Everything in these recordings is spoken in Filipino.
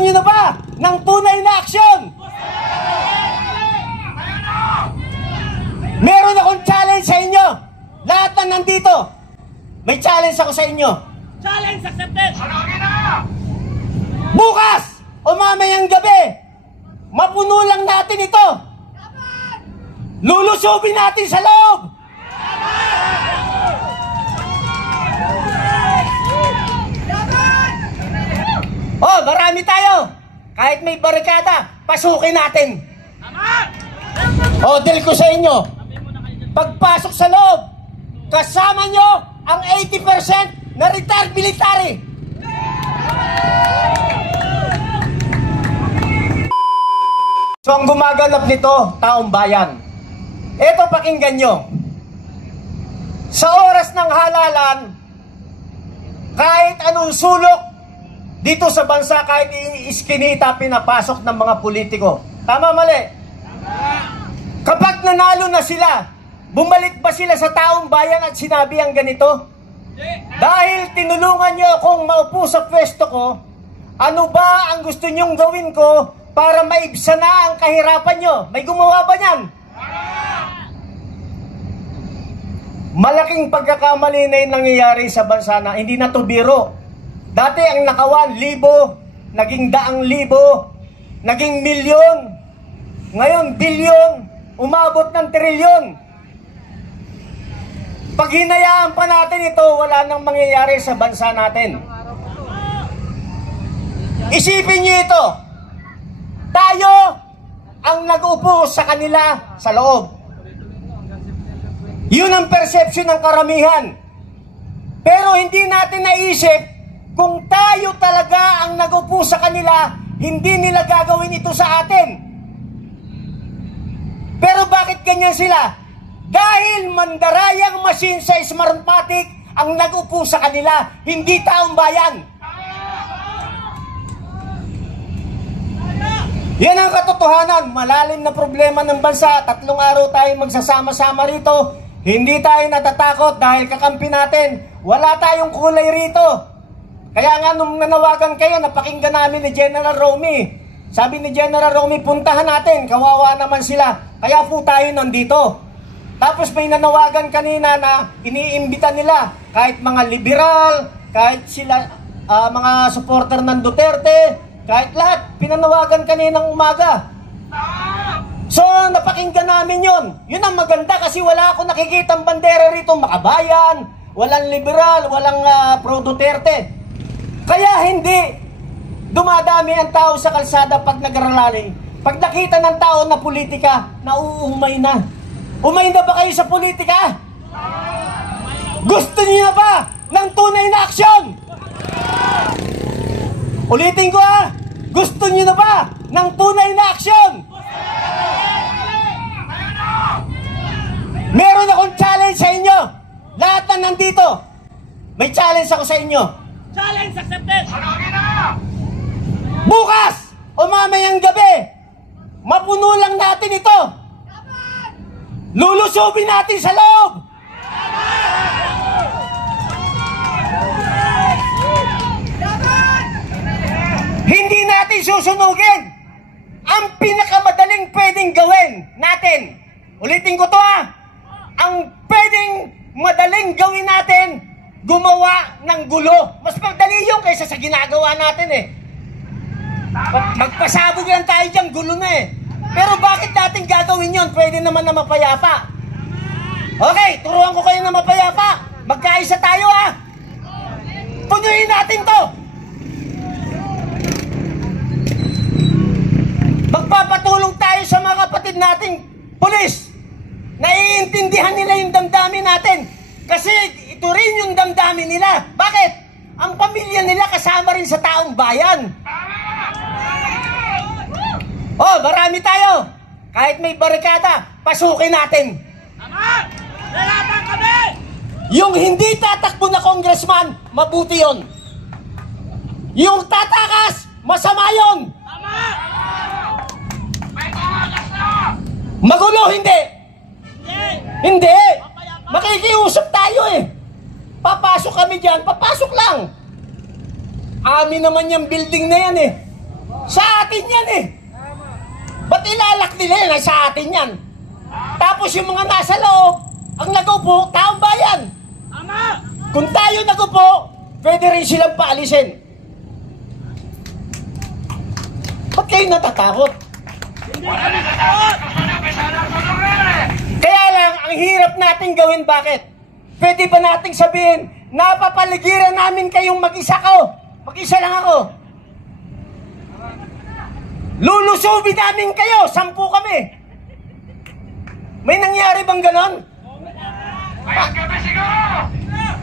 niyo na ba ng tunay na aksyon? Meron akong challenge sa inyo. Lahat na nandito, may challenge ako sa inyo. Challenge accepted! Bukas o mamayang gabi, mapuno lang natin ito. Lulusubin natin sa loob. Oh, marami tayo. Kahit may barikada, pasukin natin. Oh, deal ko sa inyo. Pagpasok sa loob, kasama nyo ang 80% na retired military. So, ang gumaganap nito, taong bayan. Ito, pakinggan nyo. Sa oras ng halalan, kahit anong sulok dito sa bansa, kahit iskinita, pinapasok ng mga politiko. Tama, mali? Kapag nanalo na sila, bumalik ba sila sa taong bayan at sinabi ang ganito? Dahil tinulungan nyo akong maupo sa pwesto ko, ano ba ang gusto nyong gawin ko para maibsa na ang kahirapan nyo? May gumawa ba niyan? Malaking pagkakamali na yung nangyayari sa bansa na hindi na to biro. Dati ang nakawan, libo, naging daang libo, naging milyon, ngayon bilyon, umabot ng trilyon. Pag hinayaan pa natin ito, wala nang mangyayari sa bansa natin. Isipin niyo ito, tayo ang nag-upo sa kanila sa loob. Yun ang perception ng karamihan. Pero hindi natin naisip, kung tayo talaga ang nag-upo sa kanila, hindi nila gagawin ito sa atin. Pero bakit ganyan sila? Dahil mandarayang machine sa Smartmatic ang nag-upo sa kanila, hindi taong bayan. Yan ang katotohanan. Malalim na problema ng bansa. 3 araw tayo magsasama-sama rito. Hindi tayo natatakot dahil kakampi natin. Wala tayong kulay rito. Kaya nga nung nanawagan kayo, napakinggan namin ni General Romy. Sabi ni General Romy, puntahan natin, kawawa naman sila. Kaya po tayo nandito. Tapos may nanawagan kanina na iniimbita nila, kahit mga liberal, kahit sila, mga supporter ng Duterte, kahit lahat, pinanawagan kaninang umaga. So, napakinggan namin yon. Yun ang maganda kasi wala akong nakikitang bandera rito, makabayan, walang liberal, walang pro-Duterte. Kaya hindi dumadami ang tao sa kalsada pag nagrarally. Pag nakita ng tao na politika, nauumay na. Umay na ba kayo sa politika? Gusto niyo na ba ng tunay na aksyon? Ulitin ko gusto niyo na ba ng tunay na aksyon? Meron akong challenge sa inyo. Lahat na nandito, may challenge ako sa inyo. Challenge accepted! Bukas o mamayang gabi, mapuno lang natin ito. Lulusubin natin sa loob. Hindi natin susunugin ang pinakamadaling pwedeng gawin natin. Ulitin ko to ang pwedeng madaling gawin natin, gumawa ng gulo. Mas madali yun kaysa sa ginagawa natin Magpasabog lang tayo dyan, gulo na Pero bakit natin gagawin yun? Pwede naman na mapayapa. Okay, turuan ko kayo na mapayapa. Magkaisa tayo Punuin natin to. Magpapatulong tayo sa mga kapatid nating pulis. Naiintindihan nila yung damdamin natin. Kasi ito rin yung damdamin nila. Bakit? Ang pamilya nila kasama rin sa taong bayan. Oh, marami tayo. Kahit may barikada, pasukin natin. Tama! Lalaban kami! Yung hindi tatakbo na congressman, mabuti yun. Yung tatakas, masama yun. Tama! Magulo, hindi. Hindi. Mapayapa. Makikiusap tayo Papasok kami dyan, papasok lang. Amin naman yung building na yan Sa atin yan eh. Ba't ilalak nila yan ay sa atin yan? Tapos yung mga nasa loob, ang nagupo, taong bayan. Tama! Kung tayo nagupo, pwede rin silang paalisin. Ba't kayo natatakot? Hindi kami tatakot! Kaya lang, ang hirap natin gawin, bakit? Pwede ba nating sabihin, napapaligiran namin kayong mag-isa ko? Mag-isa lang ako. Lulusobin namin kayo, 10 kami. May nangyari bang ganon?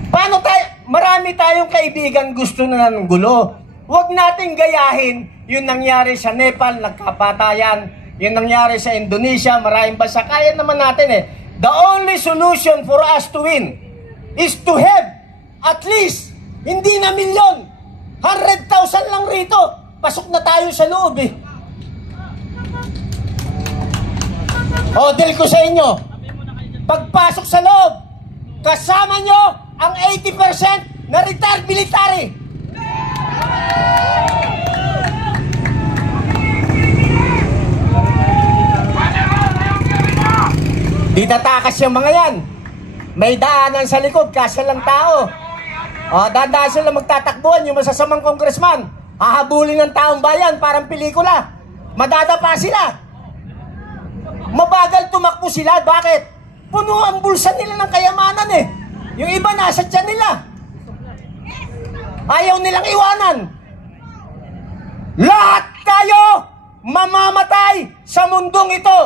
Paano tayo? Marami tayong kaibigan gusto na ng gulo. Huwag nating gayahin yung nangyari sa Nepal, nagkapatayan. Yung nangyari sa Indonesia, maraming bansa. Kaya naman natin eh. The only solution for us to win is to have at least, hindi na milyon, 100,000 lang rito. Pasok na tayo sa loob eh. O, deal ko sa inyo. Pagpasok sa loob, kasama nyo ang 80% na retired military. Di tatakas yung mga yan. May daanan sa likod, kasya lang tao. O, dadaan sila magtatakbuhan yung masasamang congressman. Hahabulin ng taong bayan, parang pelikula. Madadapa sila. Mabagal tumakbo sila. Bakit? Puno ang bulsa nila ng kayamanan eh. Yung iba nasa tiyan nila. Ayaw nilang iwanan. Lahat tayo mamamatay sa mundong ito.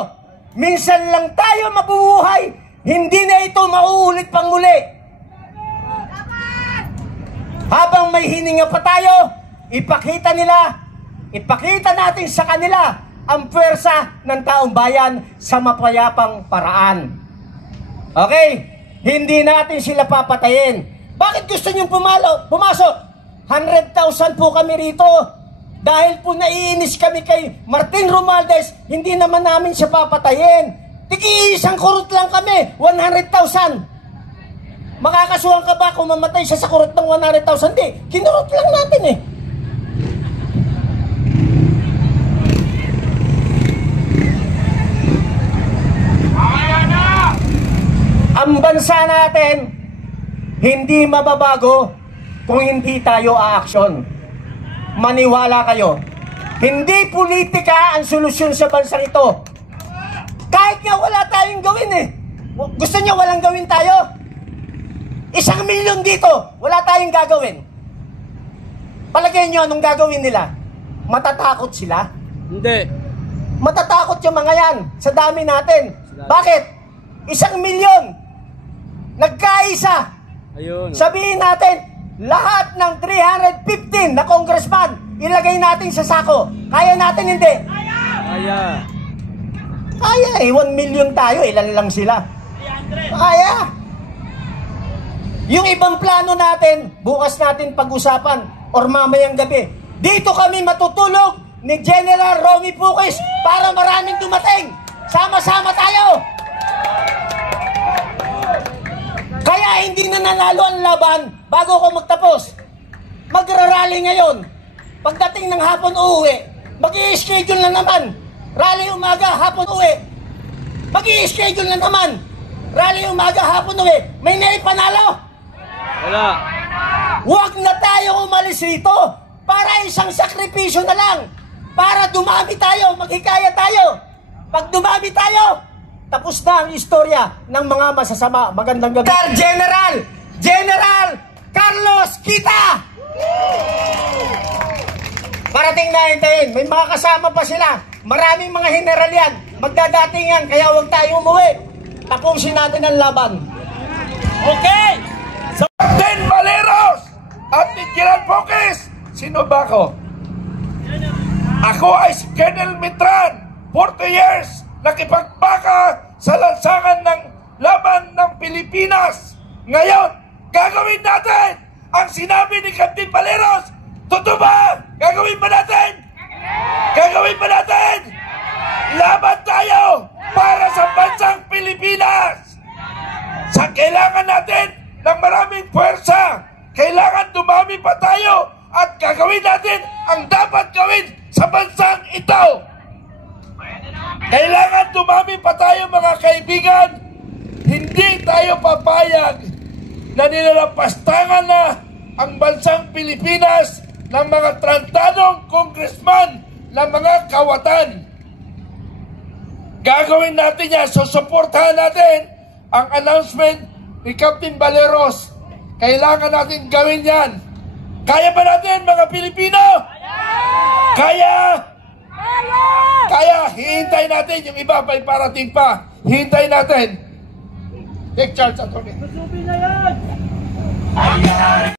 Minsan lang tayo mabubuhay. Hindi na ito mauulit pang muli. Habang may hininga pa tayo, ipakita natin sa kanila ang puwersa ng taong bayan sa mapayapang paraan. Okay? Hindi natin sila papatayin. Bakit gusto niyong pumasok? 100,000 po kami rito. Dahil po naiinis kami kay Martin Romualdez, hindi naman namin siya papatayin. Tiki-isang kurot lang kami, 100,000. Makakasuhan ka ba kung mamatay siya sa kurot ng 100,000? Di, kinurot lang natin eh. Ang bansa natin, hindi mababago kung hindi tayo aaksyon. Maniwala kayo. Hindi politika ang solusyon sa bansang ito. Kahit nga wala tayong gawin eh. Gusto niyo walang gawin tayo? 1 milyon dito, wala tayong gagawin. Palagay niyo anong gagawin nila? Matatakot sila? Hindi. Matatakot yung mga yan sa dami natin. Bakit? 1 milyon. Nagkaisa. Ayun. Sabihin natin, lahat ng 315 na congressman, ilagay natin sa sako. Kaya natin hindi? Kaya. Kaya eh, 1 million tayo, ilan lang sila? 300. Kaya. Yung ibang plano natin, bukas natin pag-usapan or mamayang gabi. Dito kami matutulog ni General Romy Pukis para maraming dumating. Sama-sama tayo. Kaya hindi na nanalo ang laban bago ako magtapos. Magra-rally ngayon. Pagdating ng hapon uuwi, mag-i-schedule na naman. Rally umaga, hapon uwi. Mag-i-schedule na naman. Rally umaga, hapon uwi. May naipanalo? Wala. Huwag na tayo umalis rito para isang sakripisyo na lang. Para dumami tayo, maghikaya tayo. Pag dumami tayo, tapos na ang istorya ng mga masasama. Magandang gabi. General Carlos Kita! Parating na hintayin. May mga kasama pa sila. Maraming mga general yan. Magdadatingan, kaya huwag tayong umuwi. Tapusin natin ang laban. Okay! Martin Valeros at ni General Pukis. Sino ba ako? Ako ay si Colonel Mitran, 40 years, nakipagbaka sa lansangan ng laban ng Pilipinas. Ngayon, gagawin natin ang sinabi ni Captain Valeros. Totoo ba? Gagawin ba natin? Gagawin ba natin? Laban tayo para sa bansang Pilipinas. Sa kailangan natin ng maraming puwersa. Kailangan dumami pa tayo at gagawin natin ang dapat gawin sa sa bansang ito. Kailangan dumami pa tayo mga kaibigan. Hindi tayo papayag na nilalapastangan na ang bansang Pilipinas ng mga trantadong congressman ng mga kawatan. Gagawin natin yan. Susuportahan natin ang announcement ni Captain Valeros. Kailangan natin gawin yan. Kaya ba natin mga Pilipino? Kaya? Kaya, hihintay natin. Yung iba may parating pa. Hihintay natin. Take charge, Atty. Masubi na yan!